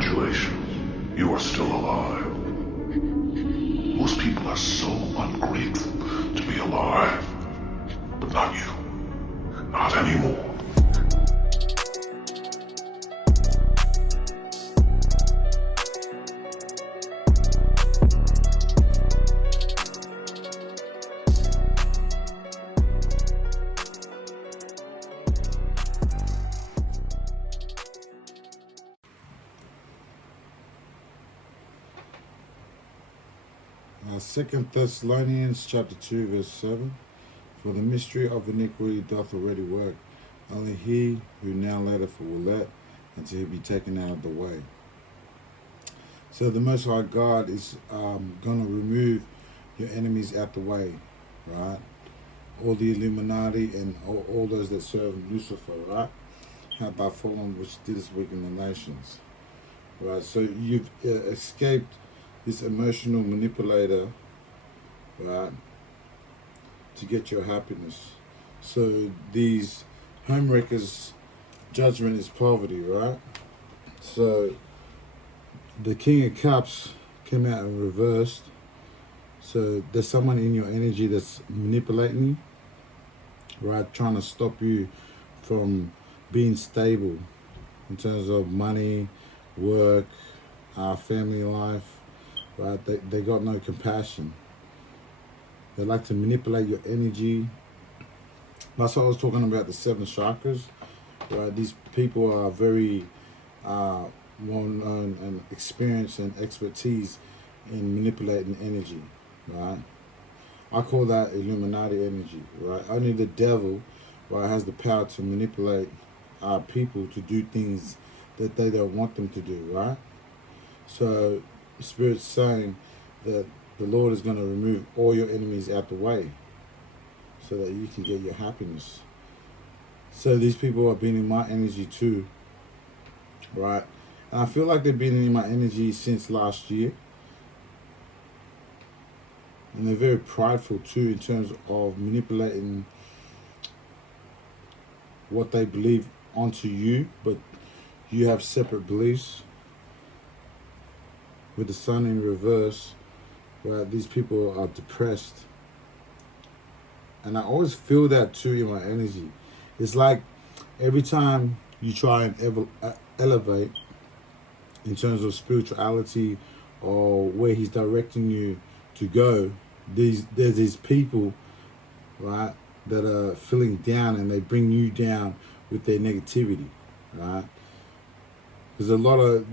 Congratulations, you are still alive. Most people are so ungrateful to be alive, but not you. Not anymore. Second Thessalonians chapter 2 verse 7. For the mystery of iniquity doth already work. Only he who now letteth will let until he be taken out of the way. So the Most High God is going to remove your enemies out the way, right? All the Illuminati and all those that serve Lucifer, right? How by fallen which didst weaken the nations, right? So you've escaped this emotional manipulator, right, to get your happiness. So these homewreckers' judgment is poverty, right? So the King of Cups came out in reversed. So there's someone in your energy that's manipulating you, right, trying to stop you from being stable in terms of money, work, family life. Right, they got no compassion. They like to manipulate your energy. That's what I was talking about, the 7 chakras. Right, these people are very well-known and experienced and expertise in manipulating energy. Right, I call that Illuminati energy. Right, only the devil, right, has the power to manipulate people to do things that they don't want them to do. Right, so the Spirit's saying that the Lord is going to remove all your enemies out the way so that you can get your happiness. So these people have been in my energy too, right? And I feel like they've been in my energy since last year. And they're very prideful too in terms of manipulating what they believe onto you, but you have separate beliefs. With the sun in reverse, where these people are depressed. And I always feel that too in my energy. It's like every time you try and elevate in terms of spirituality or where he's directing you to go, there's these people, right, that are feeling down and they bring you down with their negativity, right? There's a lot of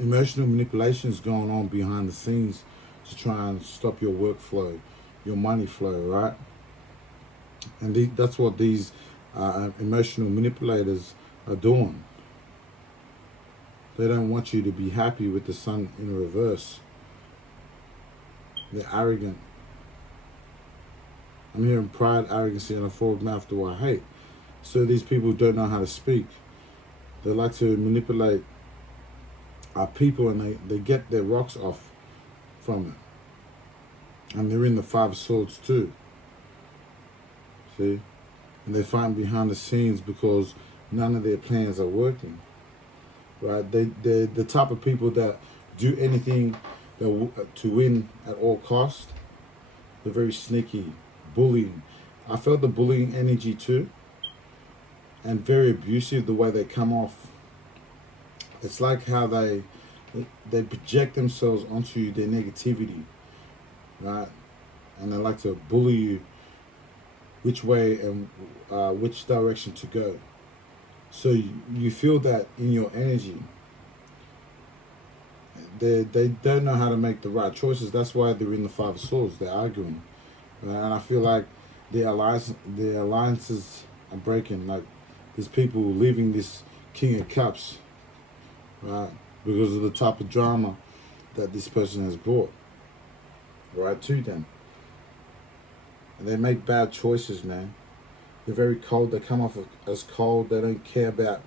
emotional manipulations going on behind the scenes to try and stop your workflow, your money flow, right? And that's what these emotional manipulators are doing. They don't want you to be happy with the sun in reverse. They're arrogant. I'm hearing pride, arrogancy, and a forward mouth do I hate. So these people don't know how to speak. They like to manipulate people, and they get their rocks off from it. And they're in the 5 swords too. See? And they're fighting behind the scenes because none of their plans are working. Right? They're the type of people that do anything to win at all cost. They're very sneaky, bullying. I felt the bullying energy too. And very abusive the way they come off. It's like how they project themselves onto their negativity, right? And they like to bully you which way and which direction to go. So you feel that in your energy. They don't know how to make the right choices. That's why they're in the 5 swords. They're arguing, right? And I feel like the alliances are breaking. Like there's people leaving this King of Cups, right, because of the type of drama that this person has brought, right, to them. And they make bad choices, man. They're very cold. They come off as cold. They don't care about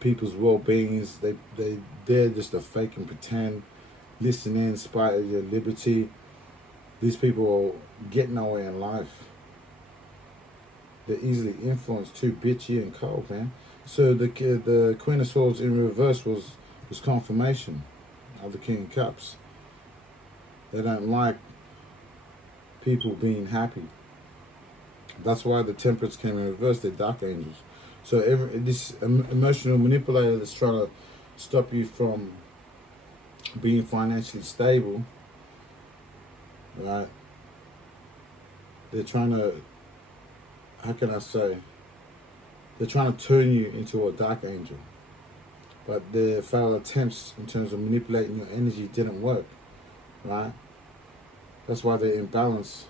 people's well-beings. They're just a fake and pretend. Listen in spite of your liberty. These people get nowhere in life. They're easily influenced, too bitchy and cold, man. So the Queen of Swords in reverse was confirmation of the King of Cups. They don't like people being happy. That's why the Temperance came in reverse. They're dark angels. So this emotional manipulator that's trying to stop you from being financially stable, right? They're trying to, how can I say? They're trying to turn you into a dark angel. But their failed attempts in terms of manipulating your energy didn't work, right? That's why they're imbalanced.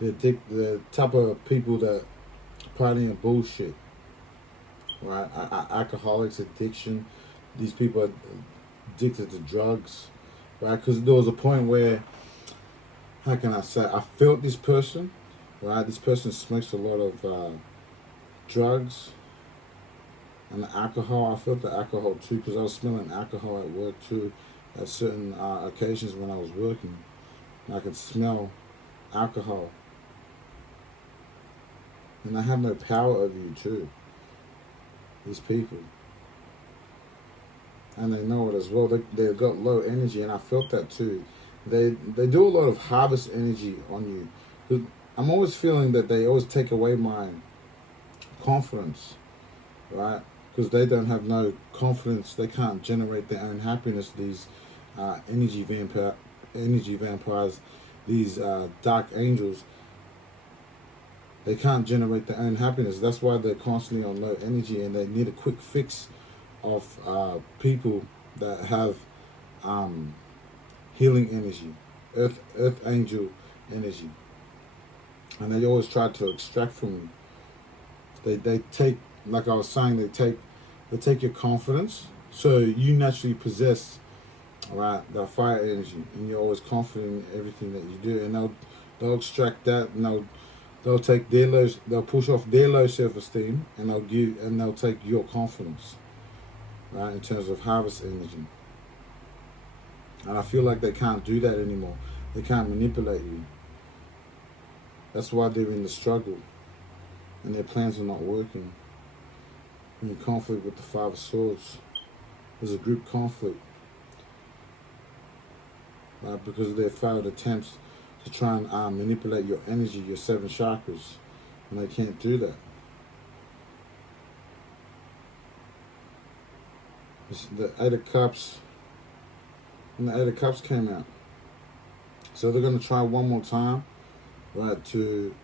The type of people that party in bullshit, right? Alcoholics, addiction. These people are addicted to drugs, right? Because there was a point where, how can I say, I felt this person, right? This person smokes a lot of drugs and alcohol. I felt the alcohol too because I was smelling alcohol at work too at certain occasions when I was working. And I could smell alcohol. And I have no power over you too. These people. And they know it as well. They've got low energy and I felt that too. They do a lot of harvest energy on you. I'm always feeling that they always take away my confidence, right? Because they don't have no confidence. They can't generate their own happiness. These energy vampires, these dark angels, they can't generate their own happiness. That's why they're constantly on low energy and they need a quick fix of people that have healing energy, earth angel energy. And they always try to extract from you. They take, like I was saying, they take your confidence. So you naturally possess, right, that fire energy, and you're always confident in everything that you do. And they'll extract that, and they'll take they'll push off their low self-esteem, and they'll take your confidence, right, in terms of harvest energy. And I feel like they can't do that anymore. They can't manipulate you. That's why they're in the struggle. And their plans are not working. You're in conflict with the Five of Swords. There's a group conflict. Right? Because of their failed attempts to try and manipulate your energy, your 7 chakras. And they can't do that. The 8 of Cups. And the 8 of Cups came out. So they're going to try one more time, right, to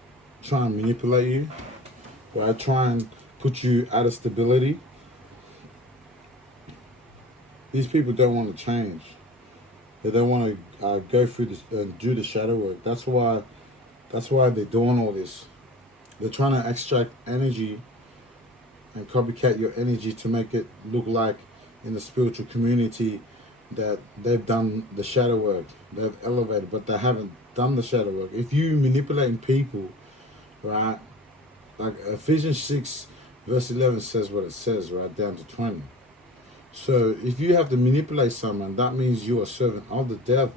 try and manipulate you, right, try and put you out of stability. These people don't want to change. They don't want to go through this and do the shadow work. That's why they're doing all this. They're trying to extract energy and copycat your energy to make it look like in the spiritual community that they've done the shadow work, they've elevated, but they haven't done the shadow work. If you manipulating people, right, like Ephesians 6 verse 11 says what it says, right, down to 20. So if you have to manipulate someone, that means you're a servant of the devil,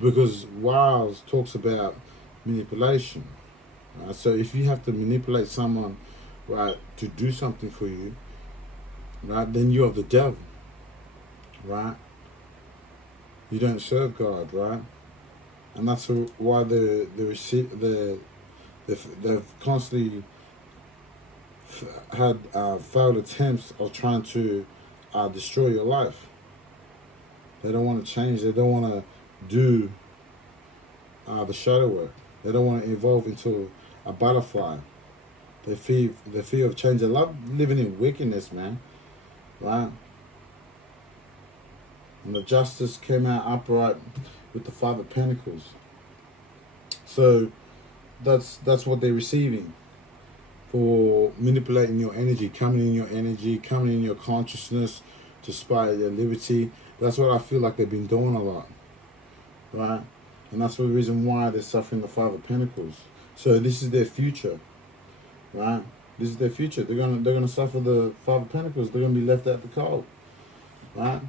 because Wiles talks about manipulation, right? So if you have to manipulate someone, right, to do something for you, right, then you're of the devil, right? You don't serve God, right? And that's why they've constantly had failed attempts of trying to destroy your life. They don't want to change. They don't want to do the shadow work. They don't want to evolve into a butterfly. They fear of change. They love living in wickedness, man, right? And the Justice came out upright with the Five of Pentacles. So that's what they're receiving for manipulating your energy, coming in your consciousness to spy your liberty. That's what I feel like they've been doing a lot, right? And that's the reason why they're suffering the Five of Pentacles. So this is their future, right? This is their future. They're gonna suffer the Five of Pentacles. They're gonna be left out the cold, right?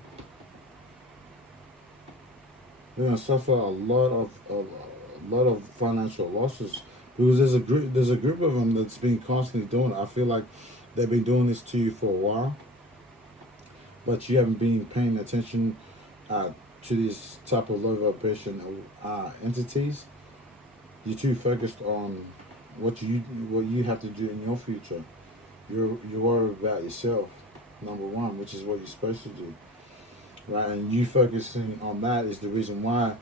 They're gonna suffer a lot of financial losses because there's a group of them that's been constantly doing it. I feel like they've been doing this to you for a while, but you haven't been paying attention to this type of low vibration entities. You're too focused on what you have to do in your future. You worry about yourself, number one, which is what you're supposed to do, right? And you focusing on that is the reason why,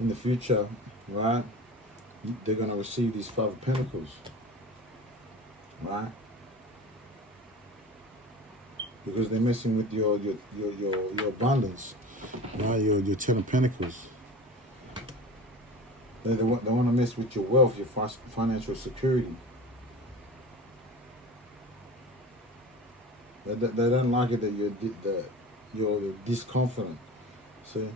in the future, right, they're gonna receive these Five of Pentacles, right? Because they're messing with your abundance, right? Your Ten of Pentacles. They want to mess with your wealth, your financial security. They don't like it that you're disconfident. See?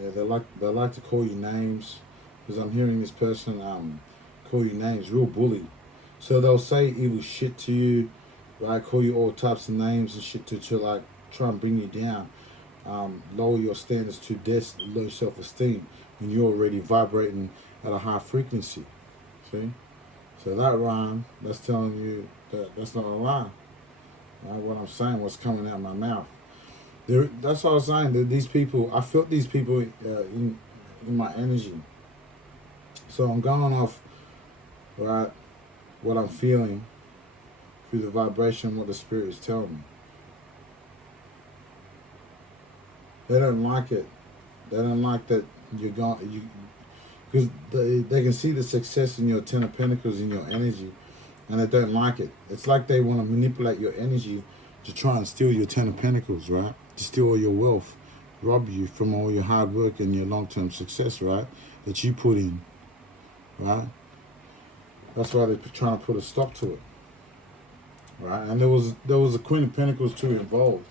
Yeah, they like to call you names, because I'm hearing this person call you names, real bully. So they'll say evil shit to you, right? Call you all types of names and shit to like try and bring you down, lower your standards to low self-esteem when you're already vibrating at a high frequency. See? So that rhyme, that's telling you that that's not a lie. Right? What I'm saying, what's coming out of my mouth. That's what I was saying. That these people, I felt these people in my energy. So I'm going off, right, what I'm feeling through the vibration, what the spirit is telling me. They don't like it. They don't like that because they can see the success in your Ten of Pentacles in your energy, and they don't like it. It's like they want to manipulate your energy to try and steal your Ten of Pentacles, right? To steal all your wealth, rob you from all your hard work and your long-term success, right? That you put in, right? That's why they're trying to put a stop to it, right? And there was a Queen of Pentacles too involved,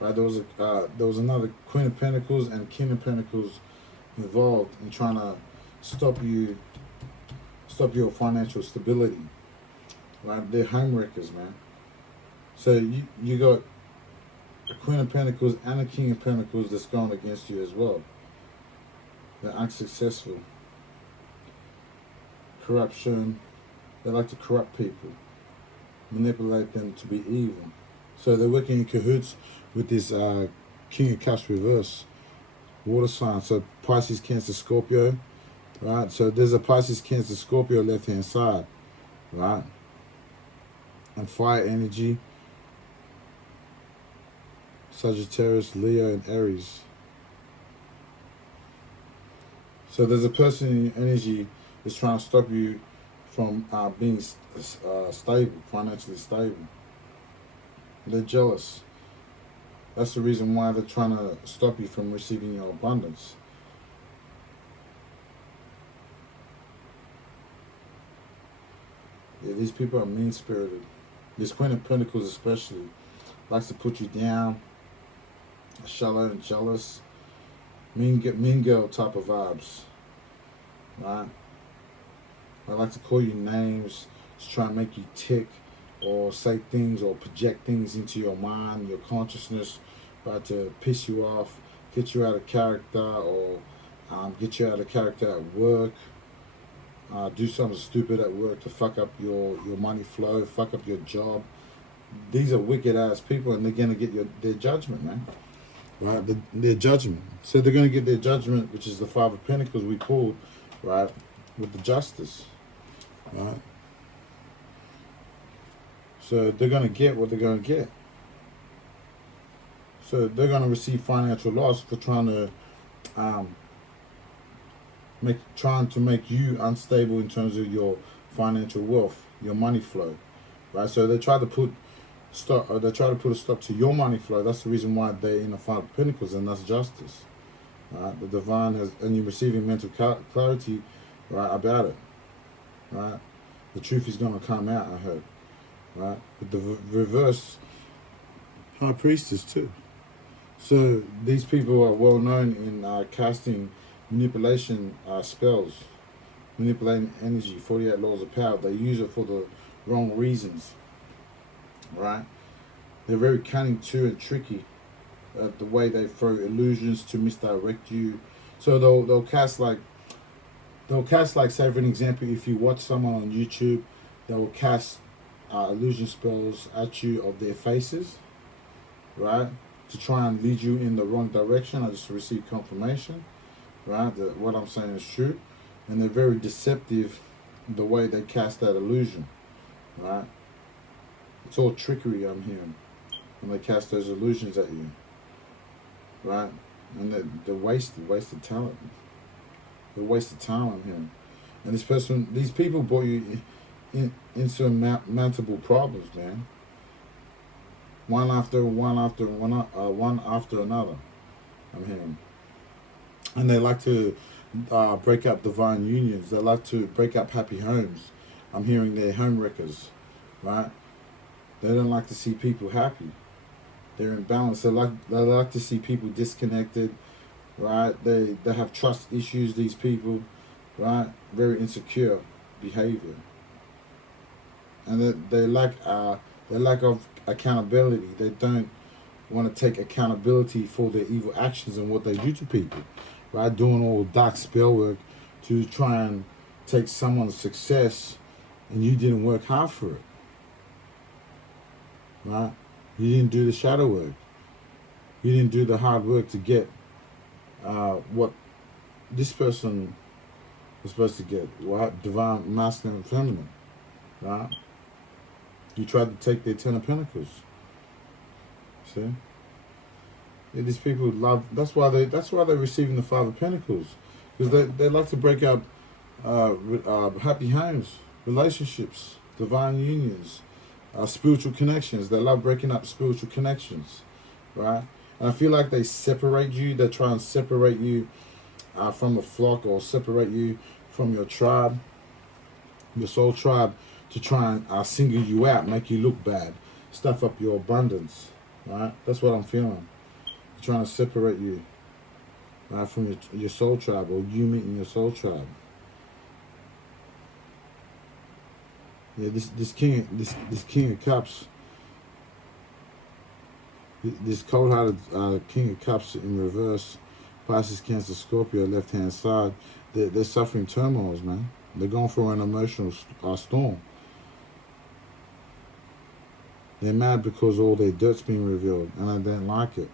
right? There was another Queen of Pentacles and King of Pentacles involved in trying to stop your financial stability, right? They're homewreckers, man. So you got a Queen of Pentacles and a King of Pentacles that's going against you as well. They're unsuccessful. Corruption. They like to corrupt people, manipulate them to be evil. So they're working in cahoots with this King of Cups reverse, water sign. So Pisces, Cancer, Scorpio, right? So there's a Pisces, Cancer, Scorpio left hand side, right? And fire energy, Sagittarius, Leo, and Aries. So there's a person in your energy that's trying to stop you from being stable, financially stable. They're jealous. That's the reason why they're trying to stop you from receiving your abundance. Yeah, these people are mean-spirited. This Queen of Pentacles especially likes to put you down, shallow and jealous, mean girl type of vibes, right? I like to call you names to try and make you tick, or say things or project things into your mind, your consciousness, right, to piss you off, get you out of character, or get you out of character at work, do something stupid at work to fuck up your money flow, fuck up your job. These are wicked ass people, and they're gonna get their judgment, man. Right, their judgment. So they're gonna get their judgment, which is the Five of Pentacles we pulled, right, with the Justice, right. So they're gonna get what they're gonna get. So they're gonna receive financial loss for trying to make you unstable in terms of your financial wealth, your money flow, right? So they try to put a stop to your money flow. That's the reason why they're in the Five of Pentacles, and that's Justice, right? The divine has, and you're receiving mental clarity, right, about it, right? The truth is gonna come out, I hope, right? But the reverse High Priestess too. So these people are well known in casting manipulation spells, manipulating energy, 48 laws of power. They use it for the wrong reasons, right? They're very cunning too and tricky at the way they throw illusions to misdirect you. So they'll cast like, say for an example, if you watch someone on YouTube, they will cast illusion spells at you of their faces, right? To try and lead you in the wrong direction. I just received confirmation, right? That what I'm saying is true. And they're very deceptive the way they cast that illusion, right? It's all trickery I'm hearing when they cast those illusions at you, right? And they're wasted talent. They're wasted time I'm hearing. And these people brought you insurmountable problems, man. One after another, I'm hearing. And they like to break up divine unions. They like to break up happy homes. I'm hearing they're home wreckers, right? They don't like to see people happy. They're imbalanced. They like to see people disconnected, right? They have trust issues. These people, right? Very insecure behavior, and they lack of accountability. They don't want to take accountability for their evil actions and what they do to people, right? Doing all dark spell work to try and take someone's success, and you didn't work hard for it, right? You didn't do the shadow work. You didn't do the hard work to get what this person was supposed to get, right? Divine, masculine, and feminine, right? You tried to take their 10 of Pentacles. See? Yeah, these people love. That's why they're receiving the 5 of Pentacles, because they like to break up happy homes, relationships, divine unions, spiritual connections. They love breaking up spiritual connections, right? And I feel like they separate you. They try and separate you from the flock, or separate you from your tribe, your soul tribe, to try and single you out, make you look bad, stuff up your abundance, right? That's what I'm feeling. They're trying to separate you, right, from your soul tribe, or you meeting your soul tribe. Yeah, this king of cups, this cold-hearted king of cups in reverse, Pisces, Cancer, Scorpio, left-hand side, they're suffering turmoils, man. They're going through an emotional storm. They're mad because all their dirt's being revealed, and I don't like it.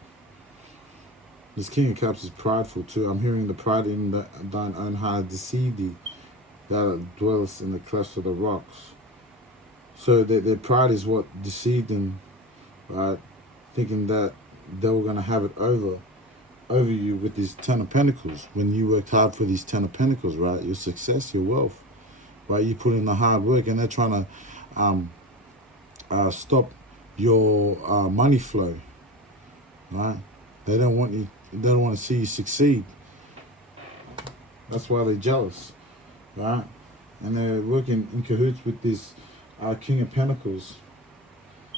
This king of cups is prideful too. I'm hearing the pride in thine own heart deceive thee, that dwelleth in the clefts of the rocks. So their pride is what deceived them, right? Thinking that they were going to have it over you with these 10 of Pentacles. When you worked hard for these 10 of Pentacles, right? Your success, your wealth, right? You put in the hard work, and they're trying to stop your money flow, right? They don't want you. They don't want to see you succeed. That's why they're jealous, right? And they're working in cahoots with this King of Pentacles.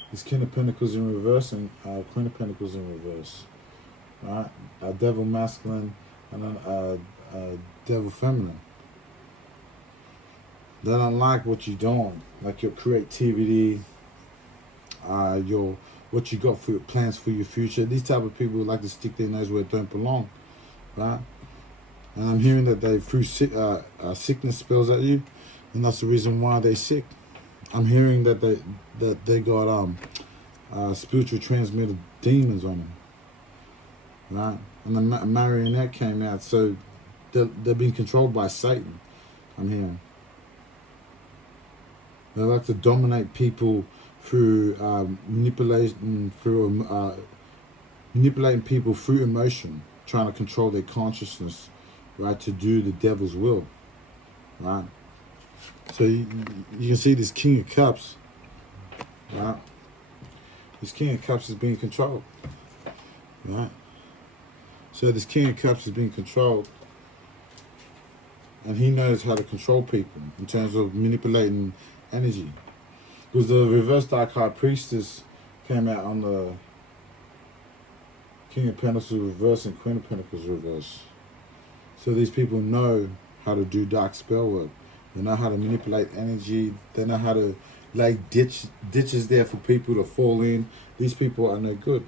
This King of Pentacles in reverse, and Queen of Pentacles in reverse, right? A devil masculine and a devil feminine. They don't like what you're doing, like your creativity, what you got for your plans for your future. These type of people like to stick their nose where it don't belong, right? And I'm hearing that they threw sickness spells at you, and that's the reason why they're sick. I'm hearing that they got spiritual transmitted demons on them, right? And the marionette came out, so they're being controlled by Satan. I'm hearing they like to dominate people through manipulating people through emotion, trying to control their consciousness, right, to do the devil's will, right? So you can see this King of Cups, right? This King of Cups is being controlled, right? So this King of Cups is being controlled, and he knows how to control people in terms of manipulating energy. Because the reverse Dark High Priestess came out on the King of Pentacles reverse and Queen of Pentacles reverse. So these people know how to do dark spell work. They know how to manipulate energy. They know how to lay ditches there for people to fall in. These people are no good,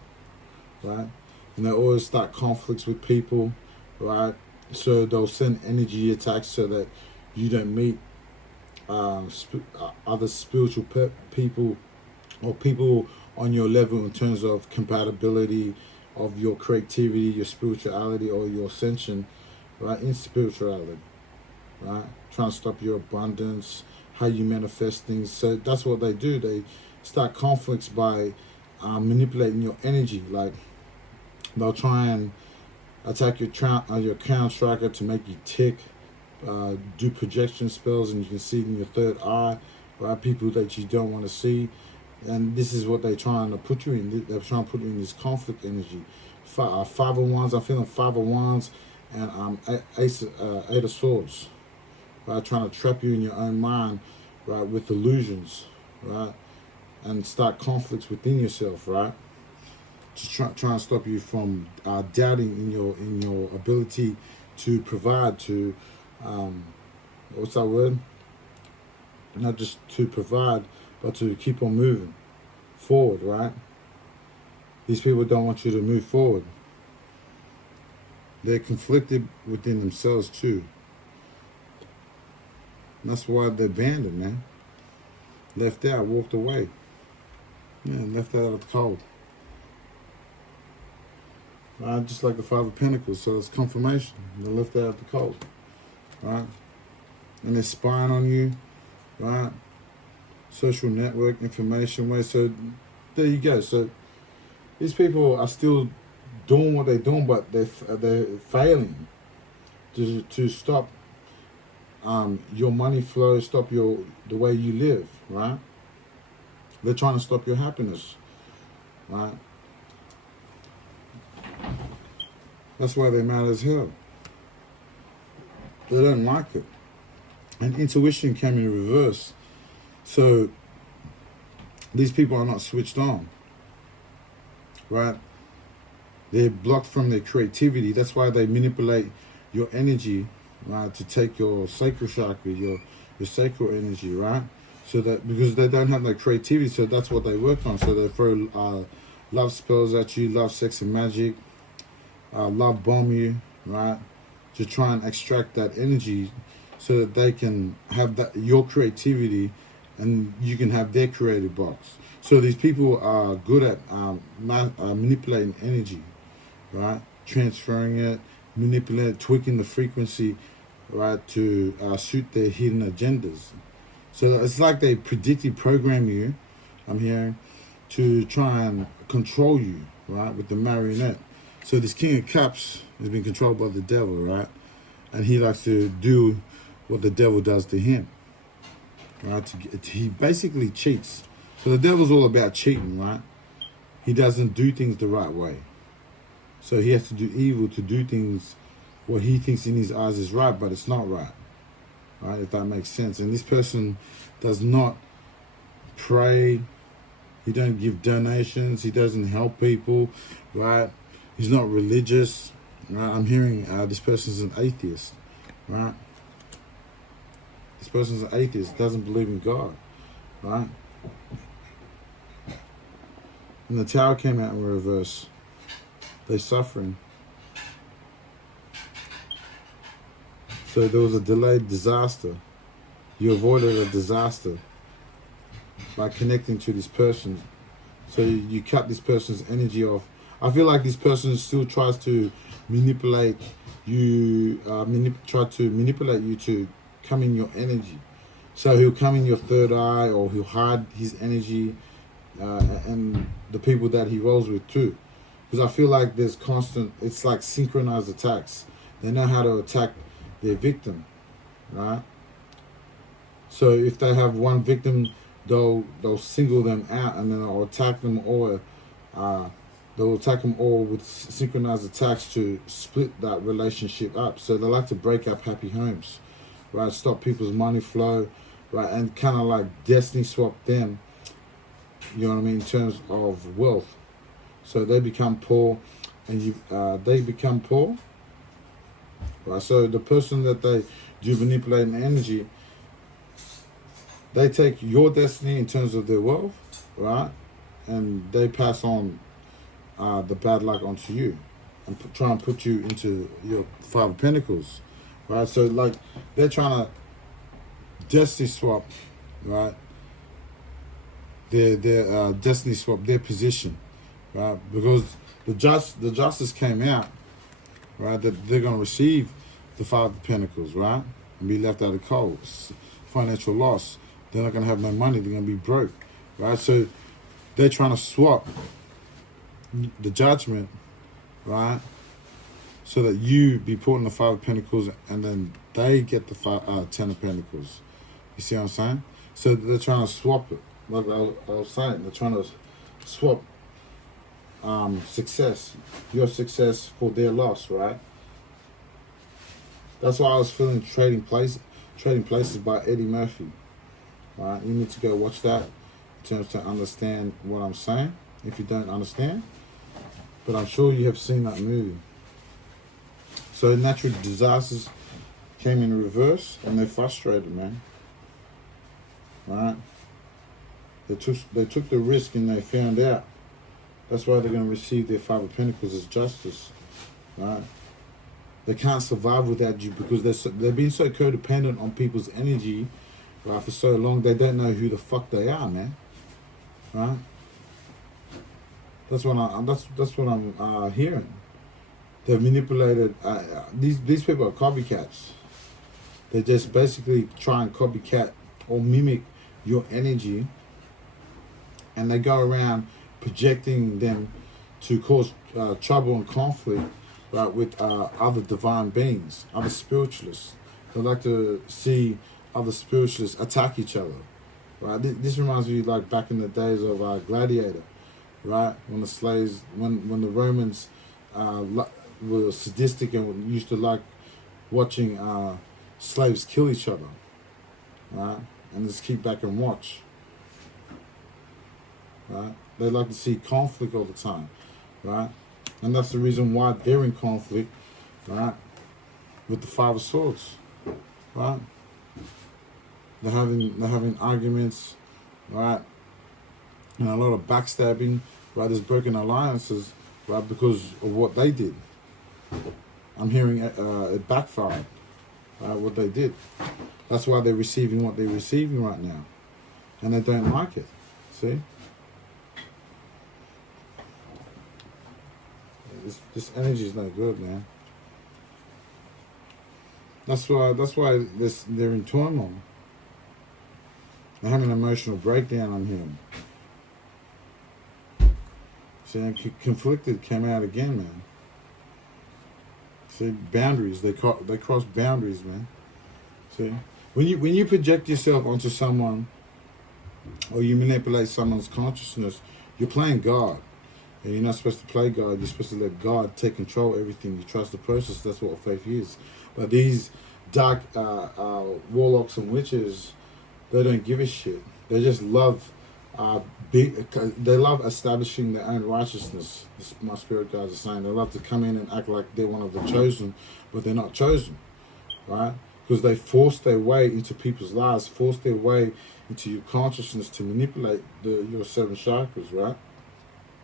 right? And they always start conflicts with people, right? So they'll send energy attacks so that you don't meet other spiritual people, or people on your level in terms of compatibility of your creativity, your spirituality, or your ascension, right, in spirituality, right? Trying to stop your abundance, how you manifest things. So that's what they do. They start conflicts by manipulating your energy. Like, they'll try and attack your crown striker to make you tick, do projection spells, and you can see it in your third eye, right? People that you don't want to see. And this is what they're trying to put you in. They're trying to put you in this conflict energy. Five of Wands, I'm feeling Five of Wands, and Eight of Swords. Right, trying to trap you in your own mind, right, with illusions, right, and start conflicts within yourself, right. Just try and stop you from doubting in your ability to provide, to what's that word? Not just to provide, but to keep on moving forward, right? These people don't want you to move forward. They're conflicted within themselves too. And that's why they're abandoned, man. Left out, walked away. Yeah, left out of the cold. Just like the Five of Pentacles, so it's confirmation. They're left out of the cold, right? And they're spying on you, right? Social network, information way. So there you go. So these people are still doing what they're doing, but they're failing to stop your money flow, stop the way you live, right? They're trying to stop your happiness, right? That's why they're mad as hell. They don't like it. And intuition came in reverse. So these people are not switched on, right? They're blocked from their creativity. That's why they manipulate your energy, right, to take your sacral chakra, your sacral energy, right? So that, because they don't have no creativity, so that's what they work on. So they throw love spells at you, love, sex, and magic, love bomb you, right? To try and extract that energy so that they can have your creativity and you can have their creative box. So these people are good at manipulating energy, right? Transferring it, manipulating, tweaking the frequency, right, to suit their hidden agendas. So it's like they predictive program you, I'm hearing, to try and control you, right, with the marionette. So this King of Cups has been controlled by the devil, right? And he likes to do what the devil does to him, right? He basically cheats. So the devil's all about cheating, right? He doesn't do things the right way. So he has to do evil to do things what he thinks in his eyes is right, but it's not right. Right, if that makes sense. And this person does not pray. He don't give donations. He doesn't help people, right? He's not religious. Right? I'm hearing this person's an atheist, right? This person's an atheist, doesn't believe in God, right? And the Tower came out in reverse. They're suffering. So there was a delayed disaster. You avoided a disaster by connecting to this person. So you cut this person's energy off. I feel like this person still tries to manipulate you, try to manipulate you to come in your energy. So he'll come in your third eye, or he'll hide his energy, and the people that he rolls with too. Because I feel like there's constant, it's like synchronized attacks. They know how to attack their victim, right? So if they have one victim, they'll single them out, and then they'll attack them all. They'll attack them all with synchronized attacks to split that relationship up. So they like to break up happy homes, right? Stop people's money flow, right? And kind of like destiny swap them, you know what I mean, in terms of wealth. So they become poor, and they become poor. Right, so the person that they do manipulating energy, they take your destiny in terms of their wealth, right, and they pass on the bad luck onto you, and try and put you into your Five of Pentacles, right? So like they're trying to destiny swap, right? Their destiny swap, their position, right? Because the justice came out, right? That they're going to receive the Five of Pentacles, right? And be left out of cold. Financial loss. They're not going to have no money. They're going to be broke, right? So they're trying to swap the judgment, right? So that you be put in the Five of Pentacles and then they get the Ten of Pentacles. You see what I'm saying? So they're trying to swap it. Like I was saying, they're trying to swap success, your success for their loss, right? That's why I was feeling Trading Places by Eddie Murphy. Right? You need to go watch that in terms to understand what I'm saying, if you don't understand. But I'm sure you have seen that movie. So natural disasters came in reverse and they're frustrated, man. Right? They took the risk and they found out. That's why they're going to receive their Five of Pentacles as justice. Right? They can't survive without you because they've been so codependent on people's energy, right, for so long. They don't know who the fuck they are, man. Right? That's what I'm hearing. They've manipulated. These people are copycats. They just basically try and copycat or mimic your energy, and they go around projecting them to cause trouble and conflict, right, with other divine beings, other spiritualists. They like to see other spiritualists attack each other, right? This reminds me like back in the days of Gladiator, right? When the slaves, when the Romans were sadistic and used to like watching slaves kill each other, right? And just keep back and watch, right? They like to see conflict all the time, right? And that's the reason why they're in conflict, right? With the Five of Swords, right? They're having arguments, right? And a lot of backstabbing, right? There's broken alliances, right? Because of what they did. I'm hearing it backfired, right? What they did. That's why they're receiving what they're receiving right now, and they don't like it. See? This energy is not good, man. That's why they're in turmoil. They're having an emotional breakdown, I'm hearing. See, conflicted came out again, man. See, boundaries, they cross boundaries, man. See, when you project yourself onto someone, or you manipulate someone's consciousness, you're playing God. And you're not supposed to play God. You're supposed to let God take control of everything. You trust the process. That's what faith is. But these dark warlocks and witches, they don't give a shit. They just love they love establishing their own righteousness. This, my spirit guides are saying they love to come in and act like they're one of the chosen, but they're not chosen, right? Because they force their way into people's lives, force their way into your consciousnness to manipulate your 7 chakras, right?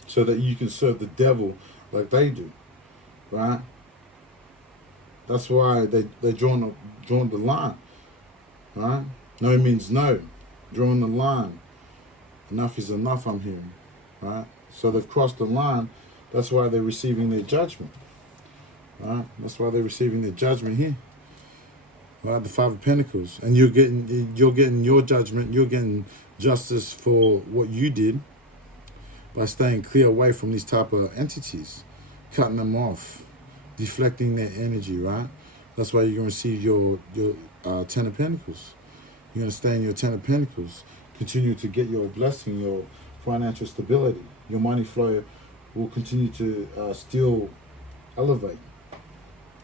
So that you can serve the devil like they do, right? That's why they drawn the line, right? No means no, drawing the line. Enough is enough, I'm hearing, right? So they've crossed the line. That's why they're receiving their judgment, right? That's why they're receiving their judgment here, right? The Five of Pentacles, and you're getting your judgment. You're getting justice for what you did, by staying clear away from these type of entities, cutting them off, deflecting their energy, right? That's why you're going to receive your Ten of Pentacles. You're going to stay in your Ten of Pentacles, continue to get your blessing, your financial stability. Your money flow will continue to still elevate.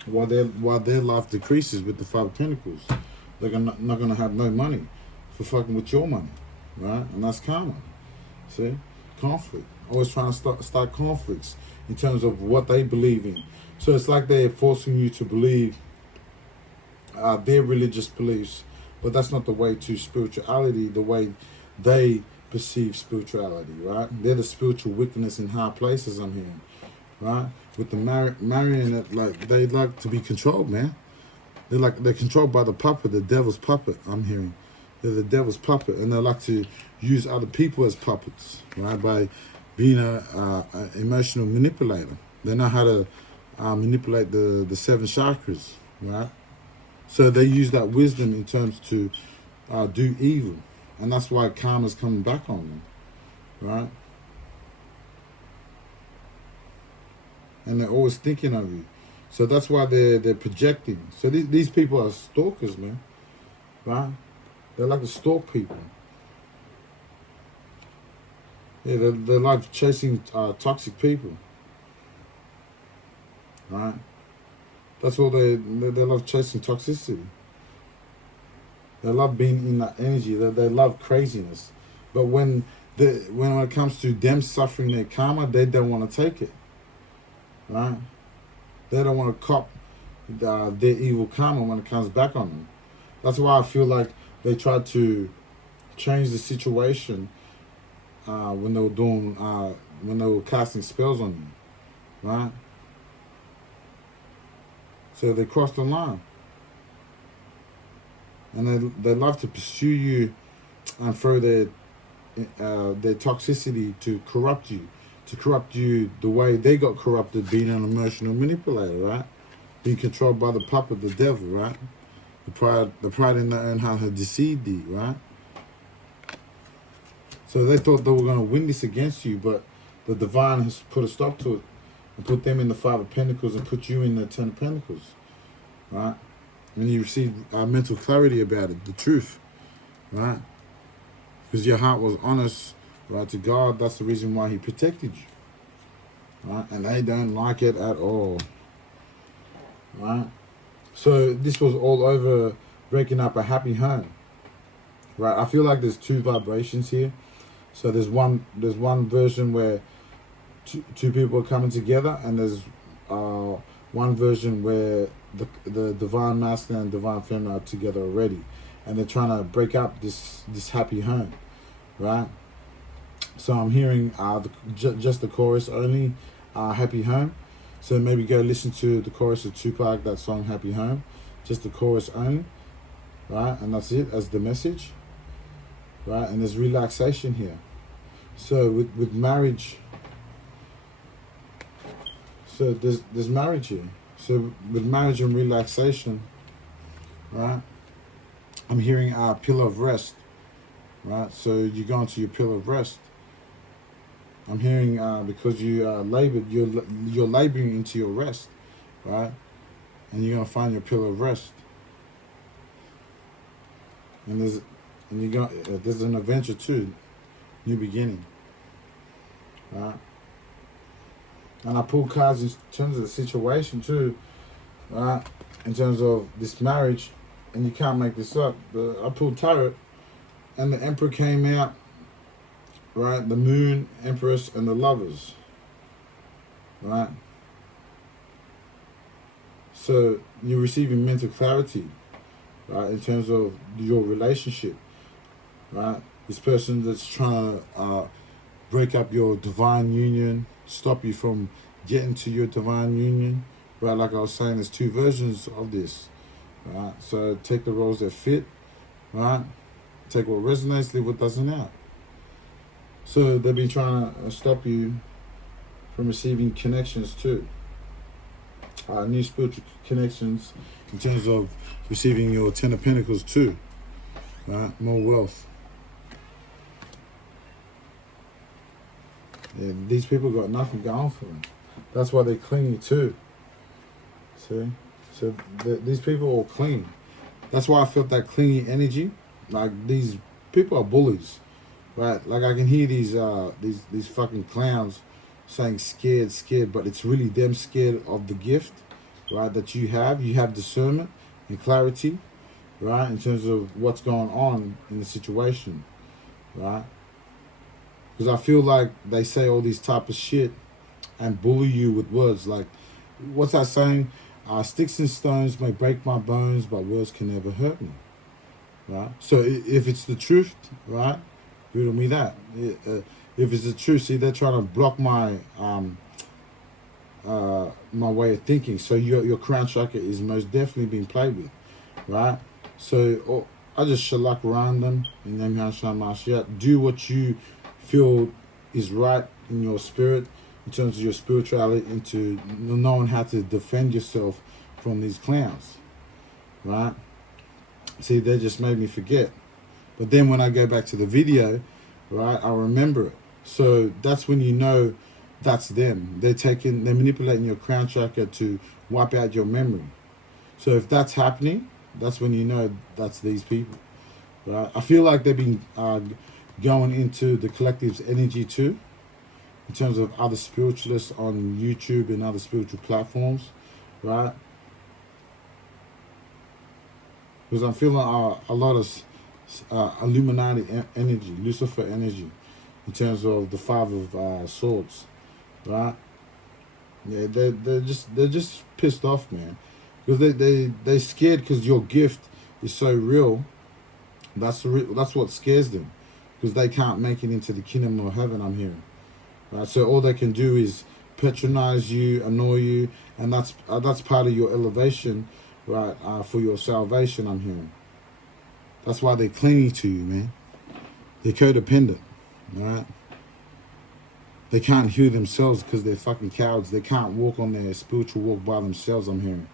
While their life decreases with the Five of Pentacles, they're not going to have no money for fucking with your money, right? And that's karma, see? Conflict, always trying to start conflicts in terms of what they believe in. So it's like they're forcing you to believe their religious beliefs, but that's not the way to spirituality, the way they perceive spirituality, right? They're the spiritual wickedness in high places, I'm hearing, right? With the marionette, like they like to be controlled, man. they're controlled by the puppet, the devil's puppet. I'm hearing they're the devil's puppet, and they like to use other people as puppets, right? By being a emotional manipulator. They know how to manipulate the seven chakras, right? So they use that wisdom in terms to do evil, and that's why karma's coming back on them, right? And they're always thinking of you, so that's why they're projecting. So these people are stalkers, man, right? They like to stalk people. Yeah, they like chasing toxic people, right? That's what they love, chasing toxicity. They love being in that energy. They love craziness. But when it comes to them suffering their karma, they don't want to take it, right? They don't want to cop their evil karma when it comes back on them. That's why I feel like they tried to change the situation when they were casting spells on you, right? So they crossed the line, and they love to pursue you and throw their toxicity to corrupt you the way they got corrupted, being an emotional manipulator, right? Being controlled by the puppet, the devil, right? The pride in their own heart had deceived thee, right? So they thought they were going to win this against you, but the divine has put a stop to it and put them in the Five of Pentacles and put you in the Ten of Pentacles, right? And you receive mental clarity about it, the truth, right? Because your heart was honest, right, to God. That's the reason why he protected you, right? And they don't like it at all, right? So this was all over breaking up a happy home, right? I feel like there's two vibrations here. So there's one version where two people are coming together, and there's one version where the divine masculine and divine feminine are together already, and they're trying to break up this happy home, right? So I'm hearing just the chorus only, happy home. So maybe go listen to the chorus of Tupac, that song Happy Home, just the chorus only, right? And that's it as the message, right? And there's relaxation here. So with marriage, so there's marriage here. So with marriage and relaxation, right? I'm hearing a pillar of rest, right? So you go into your pillar of rest. I'm hearing because you labored, you're laboring into your rest, right? And you're gonna find your pillar of rest. And there's an adventure too, new beginning, right? And I pull cards in terms of the situation too, right? In terms of this marriage, and you can't make this up. I pulled tarot, and the Emperor came out, right? The Moon, Empress, and the Lovers, right? So you're receiving mental clarity, right? In terms of your relationship, right? This person that's trying to break up your divine union, stop you from getting to your divine union, right? Like I was saying, there's two versions of this, right? So take the roles that fit, right? Take what resonates, leave what doesn't out. So they've been trying to stop you from receiving connections too. New spiritual connections in terms of receiving your Ten of Pentacles too, right? More wealth. Yeah, these people got nothing going for them. That's why they're clingy too. See? So these people are clingy. That's why I felt that clingy energy. Like, these people are bullies, right? Like, I can hear these fucking clowns saying scared, but it's really them scared of the gift, right, that you have. You have discernment and clarity, right, in terms of what's going on in the situation, right? Because I feel like they say all these type of shit and bully you with words. Like, what's that saying? Sticks and stones may break my bones, but words can never hurt me, right? So if it's the truth, right, riddle me that. If it's the truth, see, they're trying to block my my way of thinking. So your crown chakra is most definitely being played with. right? So I just shalak around them and then do what you feel is right in your spirit, in terms of your spirituality, into knowing how to defend yourself from these clowns, right? See, they just made me forget. But then when I go back to the video, right, I remember it. So that's when you know that's them. They're manipulating your crown chakra to wipe out your memory. So if that's happening, that's when you know that's these people, right? I feel like they've been going into the collective's energy too, in terms of other spiritualists on YouTube and other spiritual platforms, right? Because I'm feeling a lot of Illuminati energy, Lucifer energy, in terms of the Five of Swords, right? Yeah, they're just pissed off, man, because they scared because your gift is so real. That's what scares them, because they can't make it into the kingdom of heaven. I'm hearing, right? So all they can do is patronize you, annoy you, and that's part of your elevation, right? For your salvation, I'm hearing. That's why they're clinging to you, man. They're codependent, all right? They can't heal themselves because they're fucking cowards. They can't walk on their spiritual walk by themselves, I'm hearing.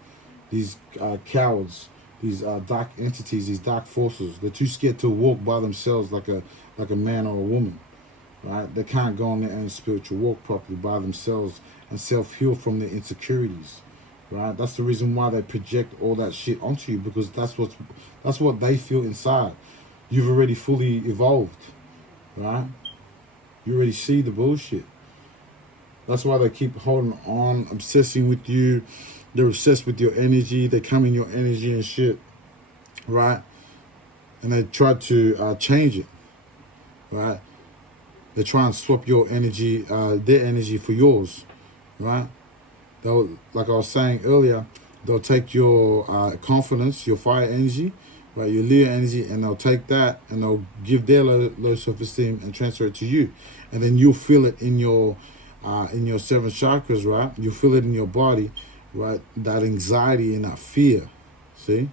These cowards, these dark entities, these dark forces, they're too scared to walk by themselves like a man or a woman, right? They can't go on their own spiritual walk properly by themselves and self-heal from their insecurities, right? That's the reason why they project all that shit onto you, because that's what they feel inside. You've already fully evolved, right? You already see the bullshit. That's why they keep holding on, obsessing with you. They're obsessed with your energy. They come in your energy and shit, right? And they try to change it, right? They try and swap your energy, their energy for yours, right? They'll, like I was saying earlier, they'll take your confidence, your fire energy, right, your Leo energy, and they'll take that and they'll give their low self-esteem and transfer it to you, and then you'll feel it in your seven chakras, right? You'll feel it in your body, right? That anxiety and that fear, see?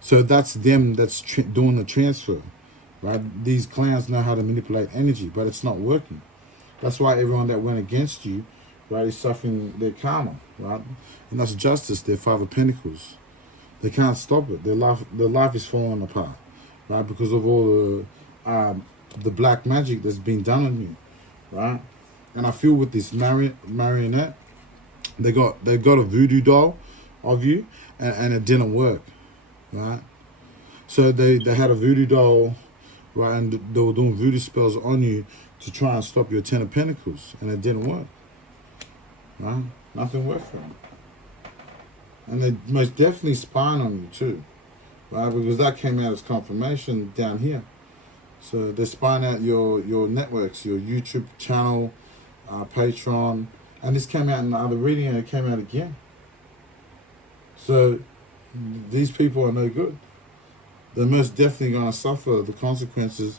So that's them that's doing the transfer, right? These clans know how to manipulate energy, but it's not working. That's why everyone that went against you, right, is suffering their karma, right? And that's justice, their Five of Pentacles. They can't stop it. Their life is falling apart, right? Because of all the black magic that's been done on you, right? And I feel with this marionette, they got a voodoo doll of you, and it didn't work, right? So they had a voodoo doll, right, and they were doing voodoo spells on you to try and stop your Ten of Pentacles, and it didn't work, right? Nothing worked for them. And they most definitely spying on you too, right? Because that came out as confirmation down here. So they're spying out your networks, your YouTube channel, Patreon, and this came out in the other reading, and it came out again. So these people are no good. They're most definitely going to suffer the consequences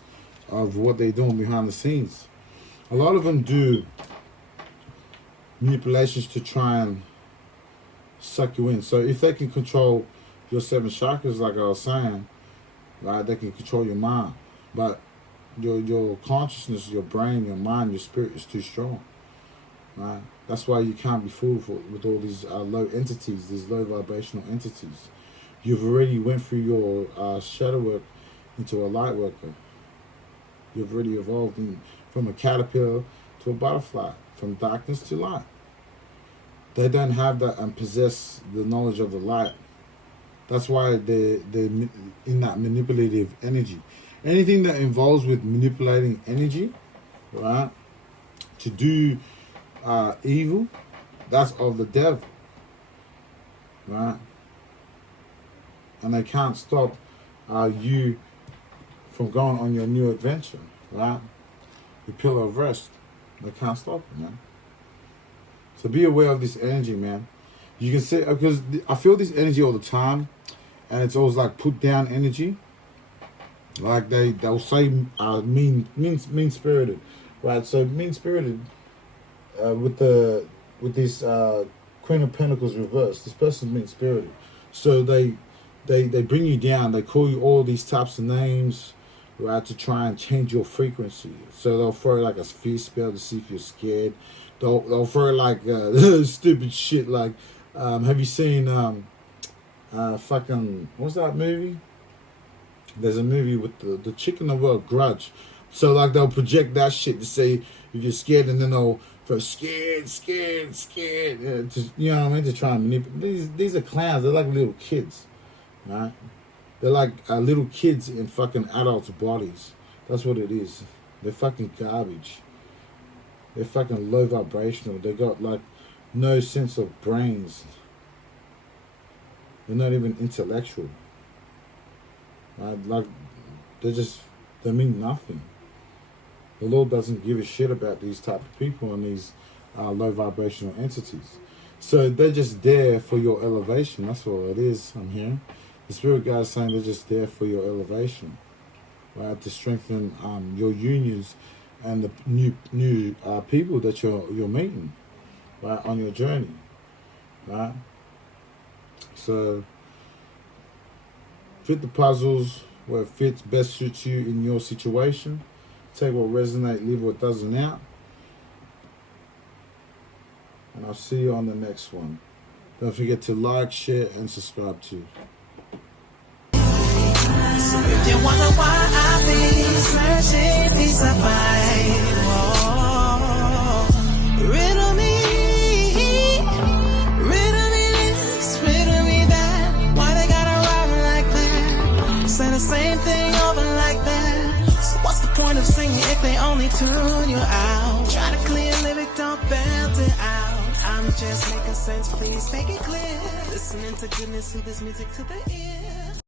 of what they're doing behind the scenes. A lot of them do manipulations to try and suck you in. So if they can control your seven chakras, like I was saying, right, they can control your mind. But your consciousness, your brain, your mind, your spirit is too strong, right? That's why you can't be fooled with all these low entities, these low vibrational entities. You've already went through your shadow work into a light worker. You've already evolved from a caterpillar to a butterfly, from darkness to light. They don't have that and possess the knowledge of the light. That's why they're in that manipulative energy. Anything that involves with manipulating energy, right, to do evil, that's of the devil, right? And they can't stop you from going on your new adventure, right? The pillar of rest. They can't stop it, man. So be aware of this energy, man. You can say, because I feel this energy all the time, and it's always like put down energy. Like they'll say mean spirited, right? So mean spirited with this Queen of Pentacles reversed. This person's mean spirited, so they they bring you down. They call you all these types of names, right, to try and change your frequency. So they'll throw like a fear spell to see if you're scared. They'll throw like stupid shit like, have you seen fucking, what's that movie? There's a movie with the chick in the world, Grudge. So like they'll project that shit to say if you're scared, and then they'll go scared, to, you know what I mean, to try and manipulate. These are clowns. They're like little kids, right? They're like little kids in fucking adults' bodies. That's what it is. They're fucking garbage. They're fucking low vibrational. They got like no sense of brains. They're not even intellectual. Like they mean nothing. The Lord doesn't give a shit about these type of people and these low vibrational entities. So they're just there for your elevation. That's all it is. I'm hearing the spirit guys saying they're just there for your elevation, right? To strengthen your unions and the new people that you're meeting, right, on your journey, right? So fit the puzzles where it fits, best suits you in your situation. Take what resonates, leave what doesn't out. And I'll see you on the next one. Don't forget to like, share, and subscribe too. So if you wonder why I be searching peace of mind, riddle me this, riddle me that. Why they gotta rhyme like that? Say the same thing over like that. So what's the point of singing if they only tune you out? Try to clear lyric, don't belt it out. I'm just making sense, please make it clear. Listening to goodness, see this music to the ear.